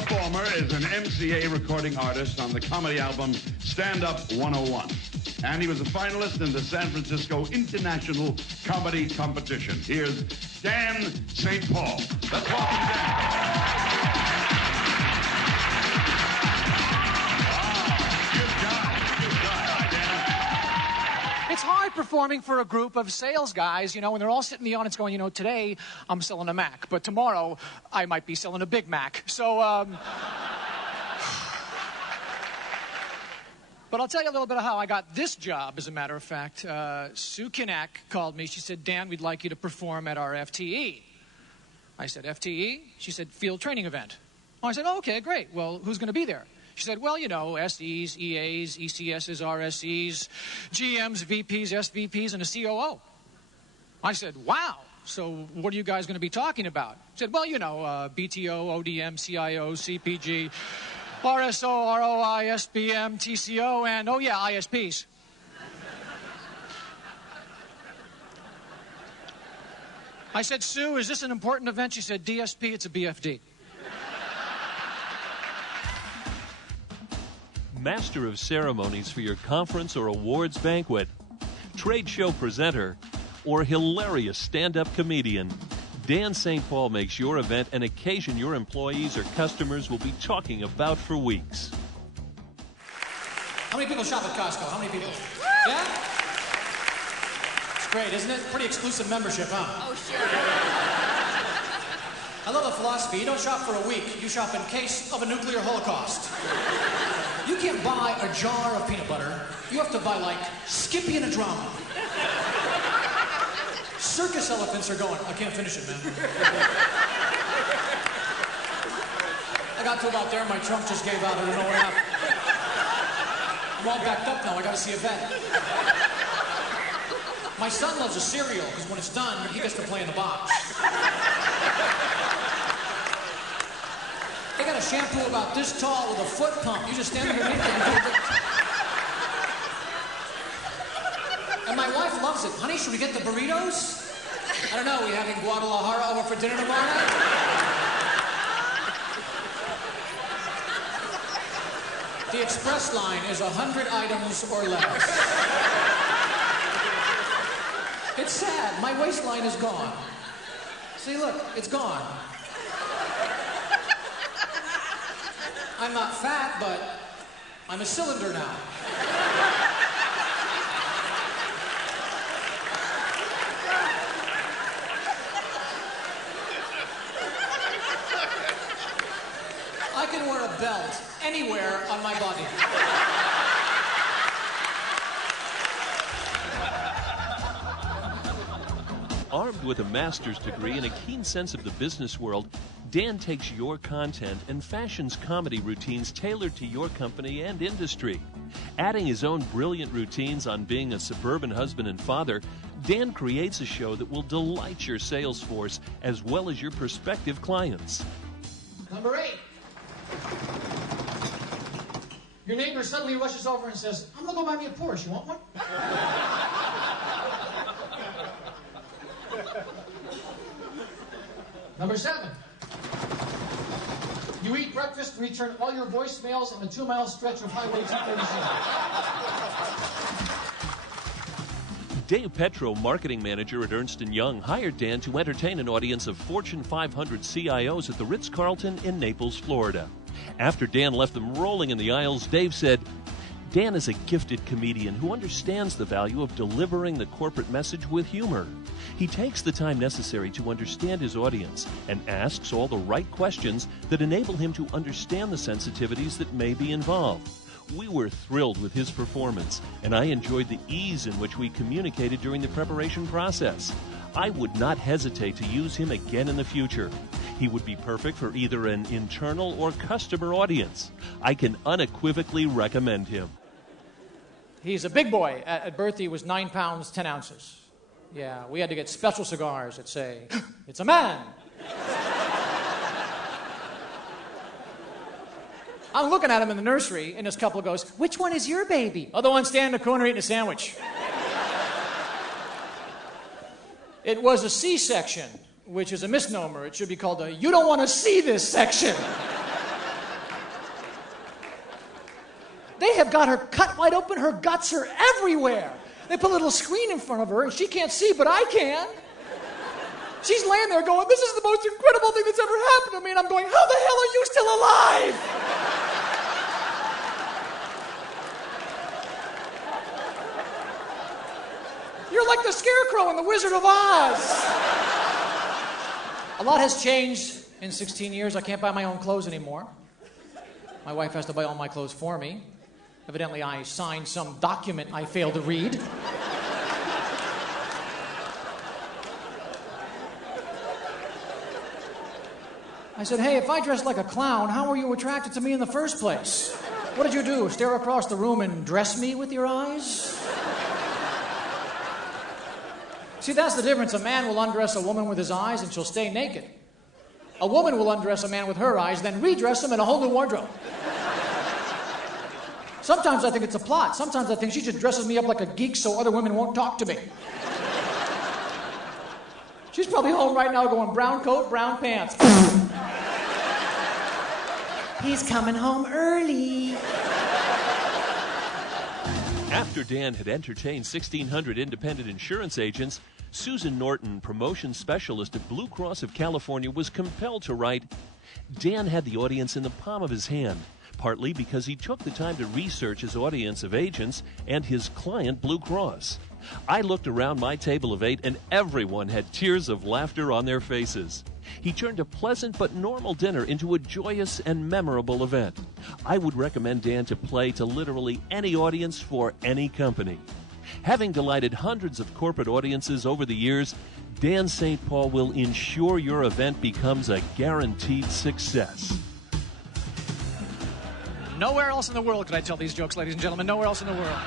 performer is an MCA recording artist on the comedy album Stand Up 101. And he was a finalist in the San Francisco International Comedy Competition. Here's Dan St. Paul. Let's welcome Dan. It's hard performing for a group of sales guys, when they're all sitting in the audience going, today I'm selling a Mac, but tomorrow I might be selling a Big Mac. So, but I'll tell you a little bit of how I got this job, as a matter of fact. Sue Kinnack called me. She said, Dan, we'd like you to perform at our FTE. I said, FTE? She said, field training event. I said, oh, okay, great. Well, who's going to be there? She said, well, SEs, EAs, ECSs, RSEs, GMs, VPs, SVPs, and a COO. I said, wow. So what are you guys going to be talking about? She said, well, BTO, ODM, CIO, CPG, RSO, ROI, SBM, TCO, and, oh, yeah, ISPs. I said, Sue, is this an important event? She said, DSP, it's a BFD. Master of ceremonies for your conference or awards banquet, trade show presenter, or hilarious stand-up comedian, Dan St. Paul makes your event an occasion your employees or customers will be talking about for weeks. How many people shop at Costco? How many people? Yeah? It's great, isn't it? Pretty exclusive membership, huh? Oh, sure. I love the philosophy. You don't shop for a week. You shop in case of a nuclear holocaust. You can't buy a jar of peanut butter. You have to buy, Skippy and a Drama. Circus elephants are going. I can't finish it, man. I got to about there, my trunk just gave out. I don't know what happened. I'm all backed up now. I got to see a vet. My son loves a cereal, because when it's done, he gets to play in the box. They got a shampoo about this tall with a foot pump. You just stand underneath it and do it. And my wife loves it. Honey, should we get the burritos? I don't know. Are we having Guadalajara over for dinner tomorrow night? The express line is 100 items or less. It's sad. My waistline is gone. See, look, it's gone. I'm not fat, but I'm a cylinder now. I can wear a belt anywhere on my body. Armed with a master's degree and a keen sense of the business world, Dan takes your content and fashions comedy routines tailored to your company and industry. Adding his own brilliant routines on being a suburban husband and father, Dan creates a show that will delight your sales force as well as your prospective clients. Number 8. Your neighbor suddenly rushes over and says, I'm going to go buy me a Porsche. You want one? Number 7. You eat breakfast and return all your voicemails in the 2-mile stretch of Highway 237. Dave Petro, marketing manager at Ernst & Young, hired Dan to entertain an audience of Fortune 500 CIOs at the Ritz-Carlton in Naples, Florida. After Dan left them rolling in the aisles, Dave said, Dan is a gifted comedian who understands the value of delivering the corporate message with humor. He takes the time necessary to understand his audience and asks all the right questions that enable him to understand the sensitivities that may be involved. We were thrilled with his performance, and I enjoyed the ease in which we communicated during the preparation process. I would not hesitate to use him again in the future. He would be perfect for either an internal or customer audience. I can unequivocally recommend him. He's a big boy. At birth, he was 9 pounds, 10 ounces. Yeah, we had to get special cigars that say, it's a man. I'm looking at him in the nursery, and this couple goes, which one is your baby? Other one standing in the corner eating a sandwich. It was a C-section, which is a misnomer. It should be called a you don't want to see this section. got her cut wide open. Her guts are everywhere. They put a little screen in front of her, and she can't see, but I can. She's laying there going, this is the most incredible thing that's ever happened to me. And I'm going, how the hell are you still alive? You're like the Scarecrow in The Wizard of Oz. A lot has changed in 16 years. I can't buy my own clothes anymore. My wife has to buy all my clothes for me. Evidently, I signed some document I failed to read. I said, hey, if I dressed like a clown, how were you attracted to me in the first place? What did you do, stare across the room and dress me with your eyes? See, that's the difference. A man will undress a woman with his eyes and she'll stay naked. A woman will undress a man with her eyes, then redress him in a whole new wardrobe. Sometimes I think it's a plot. Sometimes I think she just dresses me up like a geek so other women won't talk to me. She's probably home right now going, brown coat, brown pants. He's coming home early. After Dan had entertained 1,600 independent insurance agents, Susan Norton, promotion specialist at Blue Cross of California, was compelled to write, Dan had the audience in the palm of his hand, partly because he took the time to research his audience of agents and his client, Blue Cross. I looked around my table of 8, and everyone had tears of laughter on their faces. He turned a pleasant but normal dinner into a joyous and memorable event. I would recommend Dan to play to literally any audience for any company. Having delighted hundreds of corporate audiences over the years, Dan St. Paul will ensure your event becomes a guaranteed success. Nowhere else in the world could I tell these jokes, ladies and gentlemen. Nowhere else in the world.